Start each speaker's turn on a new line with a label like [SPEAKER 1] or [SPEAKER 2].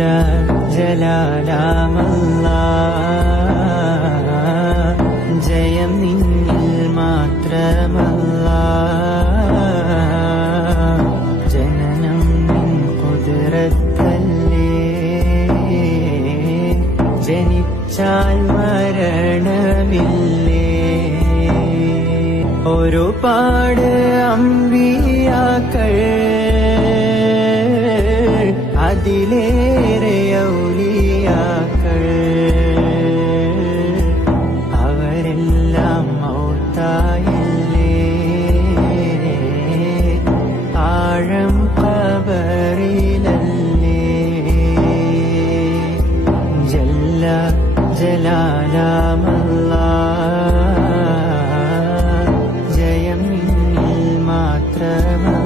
[SPEAKER 1] ജല്ല ജലാലാമല്ല. ജയം ജനനം നിൻ കുതിരത്തല്ലേ. ജനിച്ചാൽ മരണമില്ലേ. ഒരുപാട് അമ്പിയാക്കൾ അതിലേറെ ഔലിയാക്കൾ. അവരെല്ലാം മൗത്തായില്ലേ? ആഴം കബറിലല്ലേ ജല്ല ജലാലാമല്ല. ജയം മാത്രമല്ല.